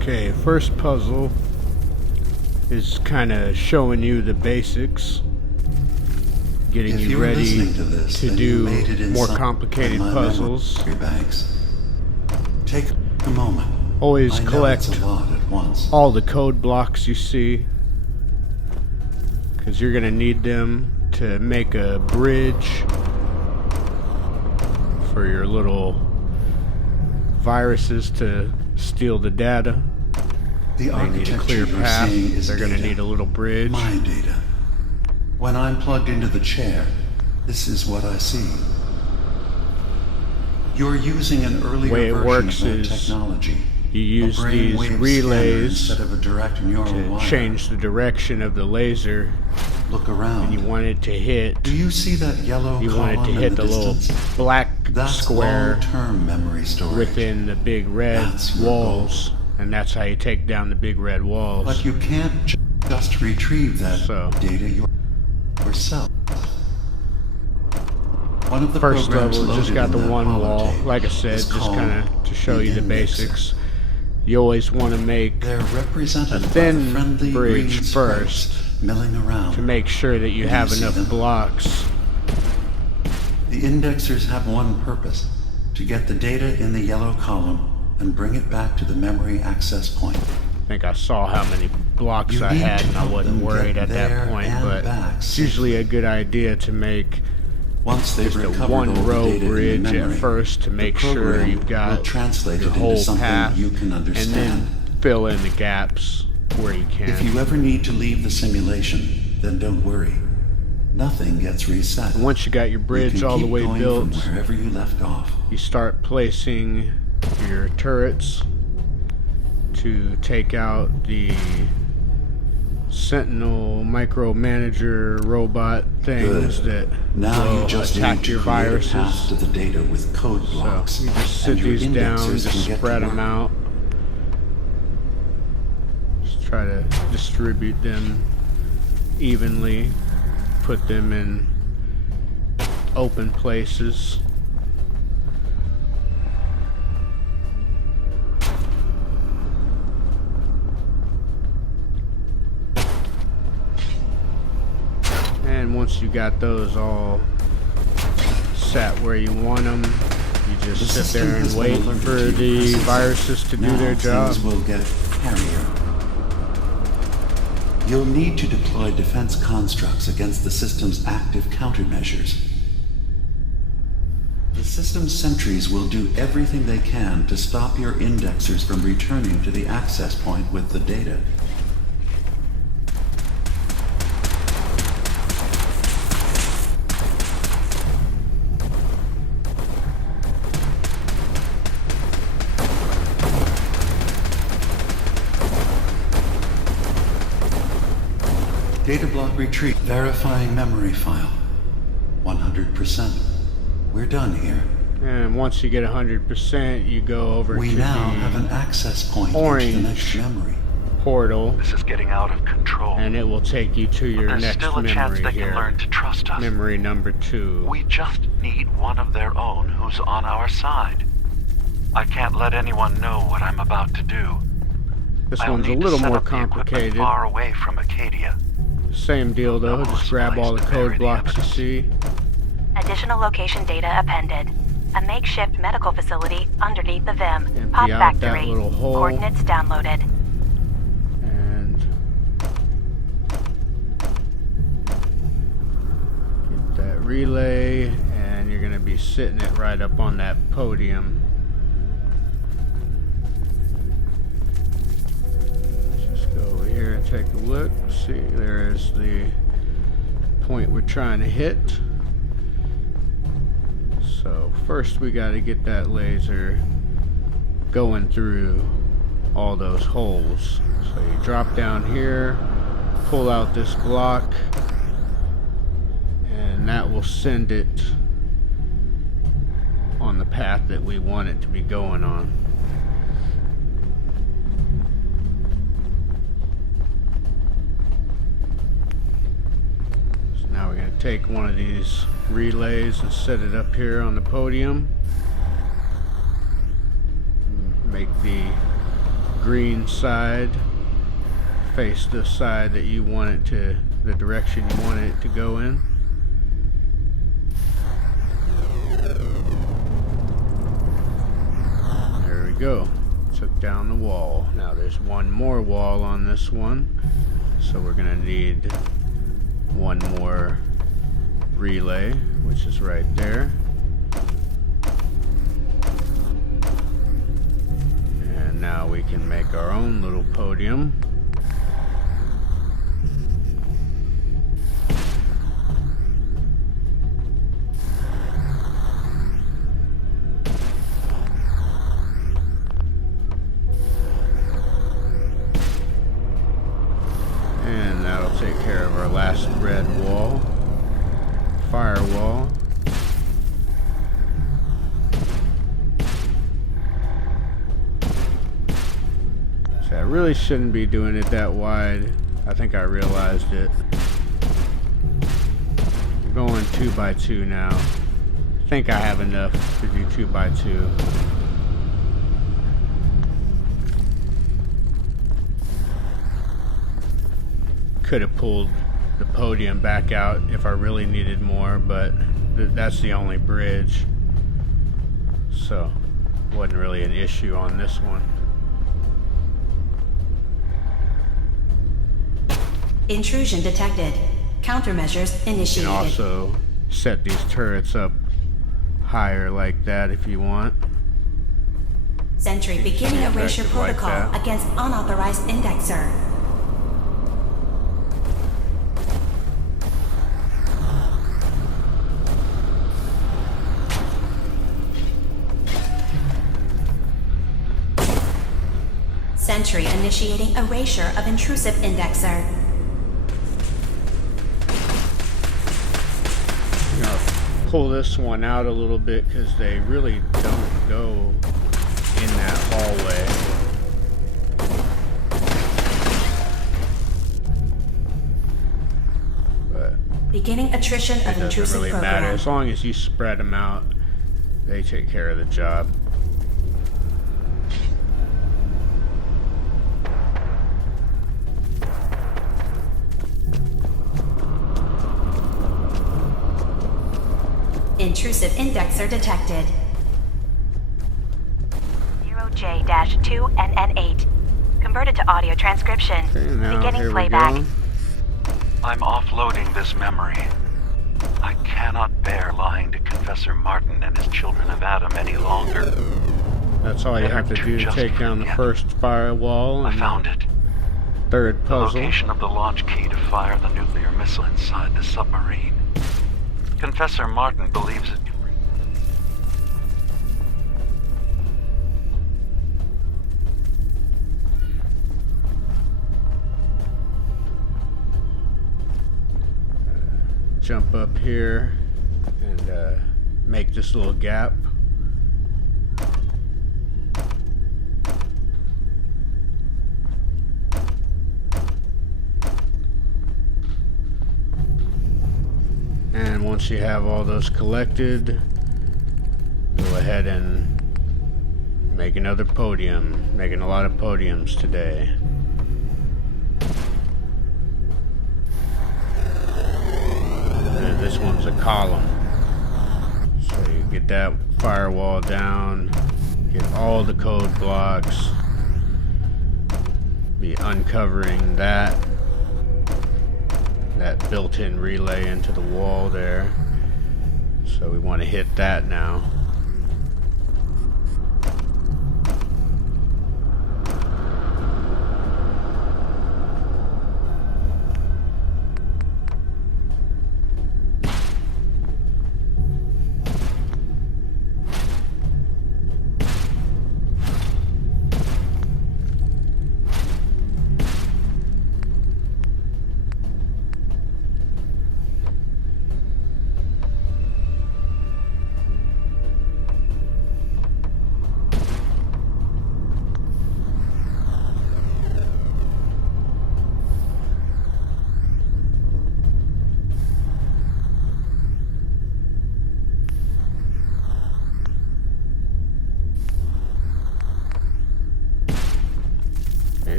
Okay, first puzzle is kind of showing you the basics, getting you ready to do more complicated puzzles. Take a moment. Always collect all the code blocks you see, because you're going to need them to make a bridge for your little viruses to steal the data. They need a clear path. They're going to need a little bridge. My data. When I'm plugged into the chair, this is what I see. You're using an earlier version of that technology. You use these relays to change the direction of the laser. Look around. And you want it to hit. Do you see that yellow column? You want it to hit the little black square long-term memory storage within the big red walls, and that's how you take down the big red walls. But you can't just retrieve that data yourself. One of the first level just got the one wall. Like I said, just kind of to show you the basics. You always want to make a thin bridge first to make sure that you have enough blocks. The indexers have one purpose: to get the data in the yellow column and bring it back to the memory access point. I think I saw how many blocks I had and I wasn't worried at that point, but it's usually a good idea to make just a one-row bridge at first to make sure you've got your whole path, and then fill in the gaps where you can. If you ever need to leave the simulation, then don't worry. Nothing gets reset. And once you got your bridge all the way built, from wherever you left off, you start placing your turrets to take out the Sentinel micromanager robot things that will attack your viruses. To the data with code blocks. So you just sit these down, just spread them out. Just try to distribute them evenly. Put them in open places. And once you got those all set where you want them, you just sit there and wait for the viruses to do their job. Will get carrier. You'll need to deploy defense constructs against the system's active countermeasures. The system's sentries will do everything they can to stop your indexers from returning to the access point with the data. Data block retrieve. Verifying memory file. 100%. We're done here. And once you get 100%, you go over to now have an access point orange into the next memory portal. This is getting out of control. And it will take you to your next still a memory chance they here. Can learn to trust us. Memory number 2. We just need one of their own who's on our side. I can't let anyone know what I'm about to do. This one's a little more complicated. Far away from Acadia. Same deal though, just grab all the code blocks you see. Additional location data appended. A makeshift medical facility underneath the VIM. Empty Pop out factory. that little hole. Coordinates downloaded. And get that relay, and you're gonna be sitting it right up on that podium. Here and take a look. See, there's the point we're trying to hit. So first we got to get that laser going through all those holes. So you drop down here, pull out this block, and that will send it on the path that we want it to be going on. Now we're going to take one of these relays and set it up here on the podium. Make the green side. Face the side that you want it to, the direction you want it to go in. There we go. Took down the wall. Now there's one more wall on this one, so we're gonna need one more relay, which is right there. And now we can make our own little podium. And that'll take care of our last red wall. Firewall. So I really shouldn't be doing it that wide. I think I realized it. We're going 2x2 now. I think I have enough to do 2x2. Could have pulled the podium back out if I really needed more, but that's the only bridge, so wasn't really an issue on this one. Intrusion detected. Countermeasures You initiated. can also set these turrets up higher like that if you want. Sentry beginning erasure Effective like protocol that. against unauthorized indexer. Sentry initiating erasure of intrusive indexer. I'm gonna pull this one out a little bit because they really don't go in that hallway. But Beginning attrition of it doesn't intrusive really program. matter. As long as you spread them out, they take care of the job. Intrusive indexer detected. 0J-2NN8. Converted to audio transcription. Okay, now Beginning here playback. we go. I'm offloading this memory. I cannot bear lying to Confessor Martin and his children of Adam any longer. That's all you have to do to take down the first firewall. I And found it. third The puzzle. location of the launch key to fire the nuclear missile inside the submarine. Confessor Martin believes it can bring... Jump up here and make this little gap. And once you have all those collected, go ahead and make another podium. Making a lot of podiums today. And this one's a column. So you get that firewall down, get all the code blocks, be uncovering that built-in relay into the wall there. So we want to hit that now.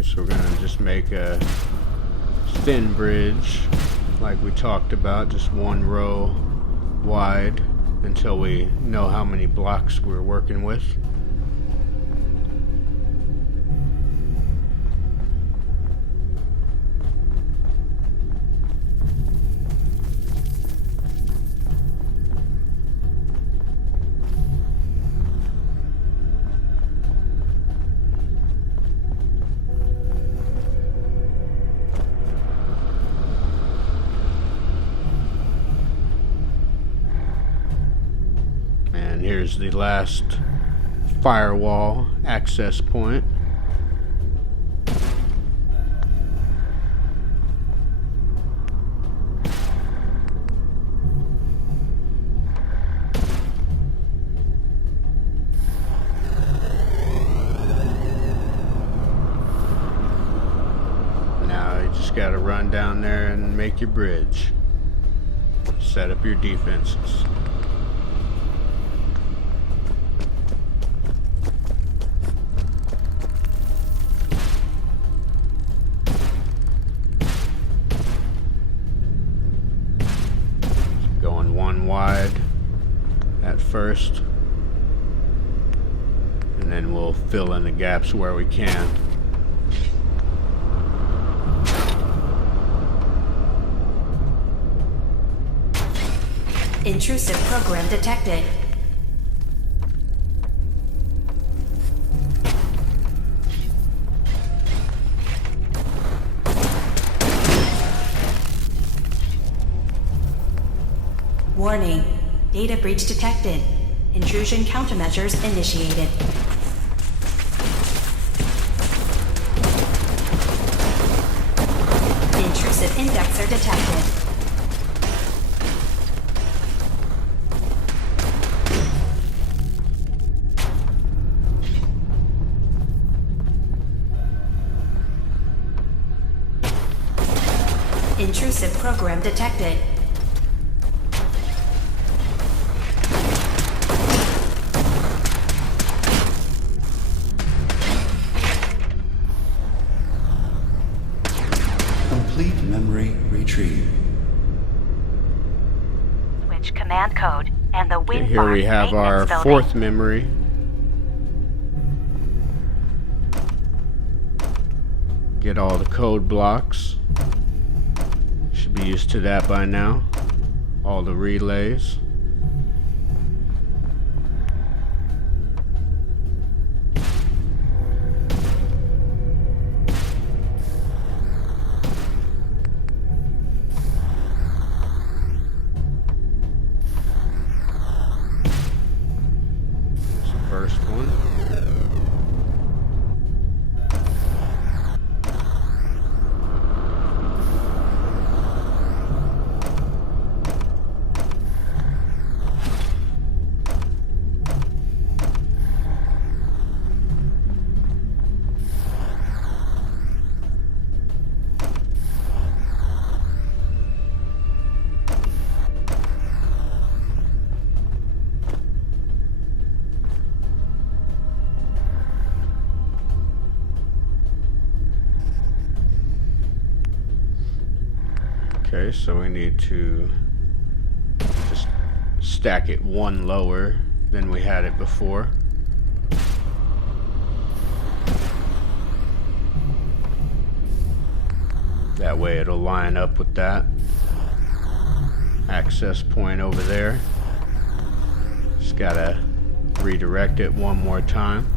Okay, so we're gonna just make a thin bridge like we talked about, just one row wide until we know how many blocks we're working with. And here's the last firewall access point. Now you just gotta run down there and make your bridge. Set up your defenses. Going one wide at first, and then we'll fill in the gaps where we can. Intrusive program detected. Warning. Data breach detected. Intrusion countermeasures initiated. Intrusive indexer detected. Intrusive program detected. Complete memory retrieved. Switch command code and the wind Here farm we have our maintenance fourth building. memory. Get all the code blocks. Should be used to that by now. All the relays. Here's the first one. Okay, so we need to just stack it one lower than we had it before. That way it'll line up with that access point over there. Just gotta redirect it one more time.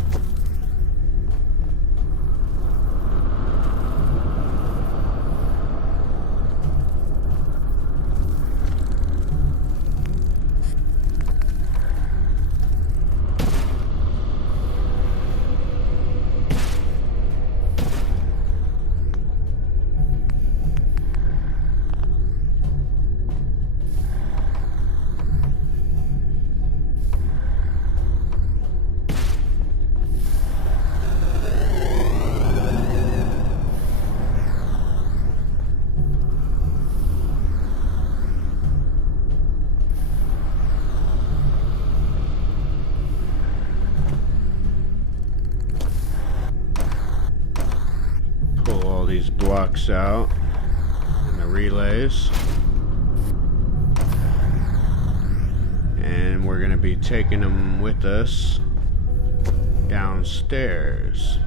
these blocks out and the relays. And we're going to be taking them with us downstairs.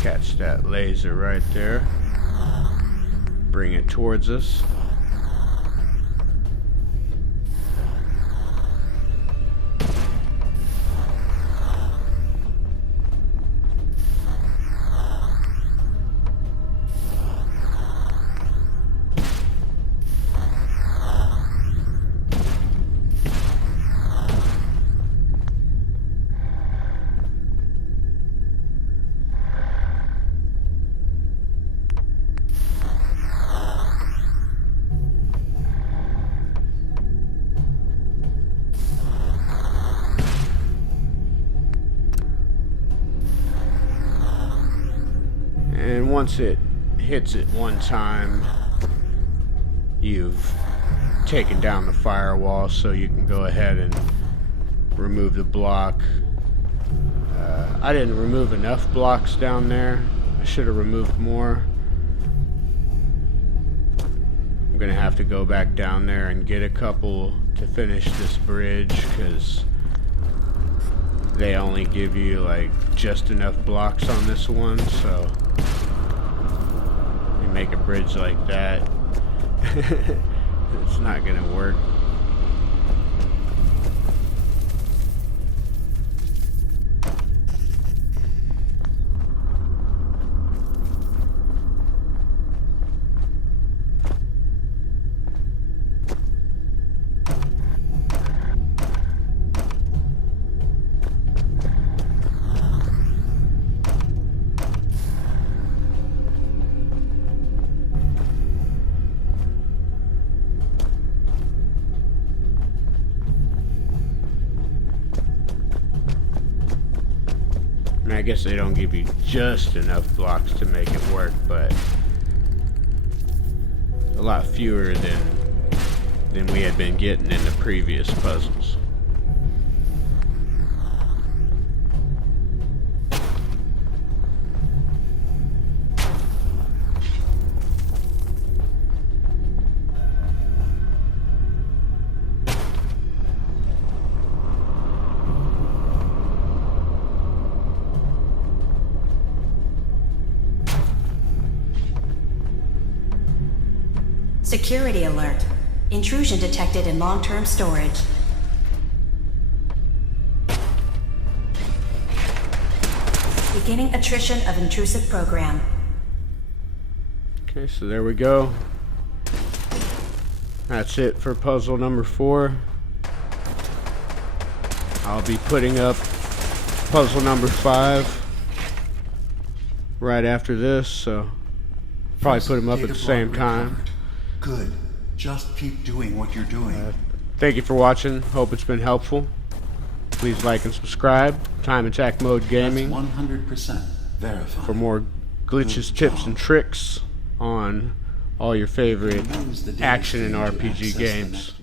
Catch that laser right there. Bring it towards us. And once it hits it one time, you've taken down the firewall, so you can go ahead and remove the block. I didn't remove enough blocks down there. I should have removed more. I'm gonna have to go back down there and get a couple to finish this bridge, because they only give you like just enough blocks on this one, so you make a bridge like that, it's not gonna work. I guess they don't give you just enough blocks to make it work, but a lot fewer than we had been getting in the previous puzzles. Security alert. Intrusion detected in long-term storage. Beginning attrition of intrusive program. Okay, so there we go. That's it for puzzle number 4. I'll be putting up puzzle number 5 right after this, so probably put them up at the same time. Good. Just keep doing what you're doing. Thank you for watching. Hope it's been helpful. Please like and subscribe. Time Attack Mode Gaming. That's 100% verified. For more glitches, tips, and tricks on all your favorite action and RPG games.